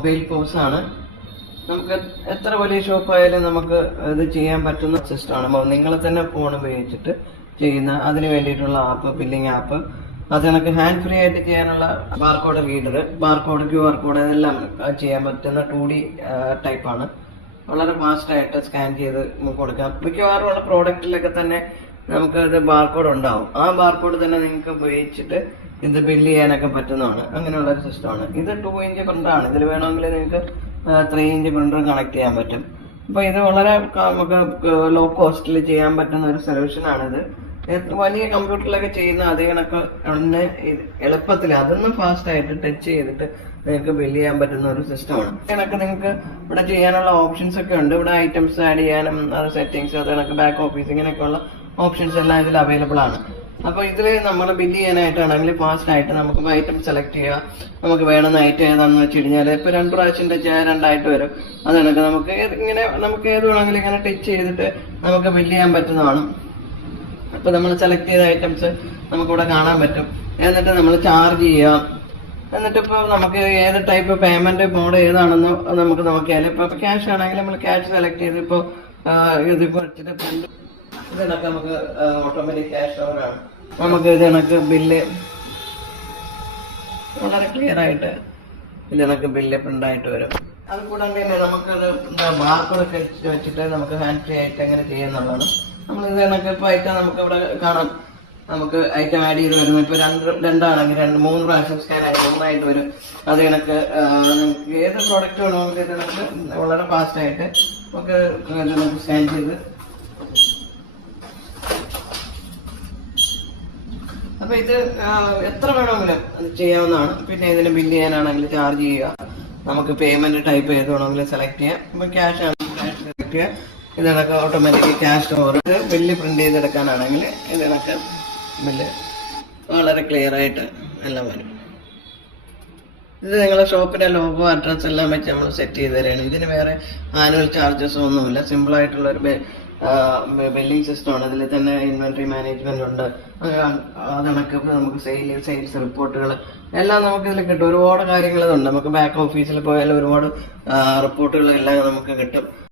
Mobile pose ആണ്. നമുക്ക് എത്ര വലിയ ഷോപ്പായാലും നമുക്ക് ഇത് ചെയ്യാൻ പറ്റുന്ന സിസ്റ്റമാണ്. നിങ്ങൾ തന്നെ ഫോൺ ഉപയോഗിച്ചിട്ട് ചെയ്യുന്ന അതിന് വേണ്ടിയിട്ടുള്ള ആപ്പ്, ബില്ലിംഗ് ആപ്പ്, അത് കണക്ക് ഹാൻഡ് ഫ്രീ ആയിട്ട് ചെയ്യാനുള്ള barcode reader, barcode, QR code ഇതെല്ലാം ചെയ്യാൻ പറ്റുന്ന 2D ടൈപ്പാണ്. വളരെ ഫാസ്റ്റ് ആയിട്ട് സ്കാൻ ചെയ്ത് കൊടുക്കാം. മിക്കവാറും ഉള്ള പ്രോഡക്റ്റിലൊക്കെ തന്നെ നമുക്കത് ബാർകോഡ് ഉണ്ടാവും. ആ ബാർകോഡ് തന്നെ നിങ്ങൾക്ക് ഉപയോഗിച്ചിട്ട് ഇത് ബില്ല് ചെയ്യാനൊക്കെ പറ്റുന്നതാണ്. അങ്ങനെയുള്ള ഒരു സിസ്റ്റമാണ്. ഇത് 2 ഇഞ്ച് പ്രിന്റാണ്. ഇതിൽ വേണമെങ്കിൽ നിങ്ങൾക്ക് 3 ഇഞ്ച് പ്രിന്റർ കണക്ട് ചെയ്യാൻ പറ്റും. അപ്പൊ ഇത് വളരെ നമുക്ക് ലോ കോസ്റ്റിൽ ചെയ്യാൻ പറ്റുന്ന ഒരു സൊല്യൂഷനാണിത്. വലിയ കമ്പ്യൂട്ടറിലൊക്കെ ചെയ്യുന്ന അതേ കണക്ക് തന്നെ എളുപ്പത്തിൽ അതൊന്നും ഫാസ്റ്റ് ആയിട്ട് ടച്ച് ചെയ്തിട്ട് നിങ്ങൾക്ക് ബില്ല് ചെയ്യാൻ പറ്റുന്ന ഒരു സിസ്റ്റമാണ്. കണക്ക് നിങ്ങൾക്ക് ഇവിടെ ചെയ്യാനുള്ള ഓപ്ഷൻസ് ഒക്കെ ഉണ്ട്. ഇവിടെ ഐറ്റംസ് ആഡ് ചെയ്യാനും സെറ്റിംഗ്സ്, അത് കണക്ക് ബാക്ക് ഓഫീസ്, ഇങ്ങനെയൊക്കെയുള്ള ഓപ്ഷൻസ് എല്ലാം ഇതിൽ അവൈലബിൾ ആണ്. അപ്പൊ ഇതിൽ നമ്മൾ ബില്ല് ചെയ്യാനായിട്ടാണെങ്കിൽ ഫാസ്റ്റ് ആയിട്ട് നമുക്ക് ഐറ്റം സെലക്ട് ചെയ്യുക. നമുക്ക് വേണമെന്ന ഐറ്റം ഏതാണെന്ന് വെച്ച് കഴിഞ്ഞാൽ ഇപ്പൊ 2 പ്രാവശ്യം ടച്ച് ചെയ്യാൻ 2 ആയിട്ട് വരും. അത് കണക്ക് നമുക്ക് നമുക്ക് ഏത് വേണമെങ്കിലും ഇങ്ങനെ ടച്ച് ചെയ്തിട്ട് നമുക്ക് ബില്ല് ചെയ്യാൻ പറ്റുന്നതാണ്. അപ്പൊ നമ്മൾ സെലക്ട് ചെയ്ത ഐറ്റംസ് നമുക്കിവിടെ കാണാൻ പറ്റും. എന്നിട്ട് നമ്മൾ ചാർജ് ചെയ്യുക. എന്നിട്ട് ഇപ്പൊ നമുക്ക് ഏത് ടൈപ്പ് പേയ്മെന്റ് മോഡ് ഏതാണെന്ന് നമുക്ക് നോക്കിയാൽ, ഇപ്പൊ ക്യാഷ് ആണെങ്കിൽ നമ്മൾ ക്യാഷ് സെലക്ട് ചെയ്ത് ഇതിപ്പോ വെച്ചിട്ട് ഇതിനൊക്കെ നമുക്ക് ഓട്ടോമാറ്റിക് ക്യാഷ് ഓവറാണ്. നമുക്ക് ഇതിനൊക്കെ ബില്ല് വളരെ ക്ലിയർ ആയിട്ട് ഇതിനൊക്കെ ബില്ല് പ്രിന്റ് ആയിട്ട് വരും. അത് കൂടാണ്ട് തന്നെ നമുക്കത് ബാർകോഡൊക്കെ വെച്ചിട്ട് നമുക്ക് ഹാൻഡ് ഫ്രീ ആയിട്ട് എങ്ങനെ ചെയ്യുന്നുള്ളതാണ്. നമ്മൾ ഇതിനൊക്കെ ഇപ്പൊ ഐറ്റം നമുക്ക് ഇവിടെ കാണാം. നമുക്ക് ഐറ്റം ആഡ് ചെയ്ത് വരുന്നത് ഇപ്പൊ 2 3 പ്രാവശ്യം സ്കാൻ ആയി 3 ആയിട്ട് വരും. അത് കണക്ക് നിങ്ങൾക്ക് ഏത് പ്രോഡക്റ്റ് വേണോ നമുക്ക് ഇതിനൊക്കെ വളരെ ഫാസ്റ്റ് ആയിട്ട് നമുക്ക് സ്കാൻ ചെയ്ത്, അപ്പൊ ഇത് എത്ര വേണമെങ്കിലും അത് ചെയ്യാവുന്നതാണ്. പിന്നെ ഇതിന് ബില്ല് ചെയ്യാനാണെങ്കിൽ ചാർജ് ചെയ്യുക. നമുക്ക് പേയ്മെന്റ് ടൈപ്പ് ഏത് വേണമെങ്കിലും സെലക്ട് ചെയ്യാം. ഇപ്പൊ ക്യാഷ് ആണെങ്കിൽ ക്യാഷ് സെലക്ട് ചെയ്യാം. ഇതിനൊക്കെ automatic cash over. Bill print ചെയ്തെടുക്കാനാണെങ്കിൽ ഇതിനൊക്കെ ബില്ല് വളരെ ക്ലിയർ ആയിട്ട് എല്ലാം വരും. ഇത് നിങ്ങളുടെ ഷോപ്പിന്റെ ലോഗോ, അഡ്രസ് എല്ലാം വെച്ച് നമ്മൾ സെറ്റ് ചെയ്ത് തരാണ്. ഇതിന് വേറെ ആനുവൽ ചാർജസ് ഒന്നുമില്ല. സിമ്പിൾ ആയിട്ടുള്ള ഒരു ബില്ലിംഗ് സിസ്റ്റമാണ്. ഇതിൽ തന്നെ ഇൻവെന്ററി മാനേജ്മെന്റ് ഉണ്ട്. അതണക്ക് നമുക്ക് സെയിൽസ് റിപ്പോർട്ടുകൾ എല്ലാം നമുക്ക് ഇതിൽ കിട്ടും. ഒരുപാട് കാര്യങ്ങൾ ഇതുണ്ട്. നമുക്ക് ബാക്ക് ഓഫീസിൽ പോയാൽ ഒരുപാട് റിപ്പോർട്ടുകൾ എല്ലാം നമുക്ക് കിട്ടും.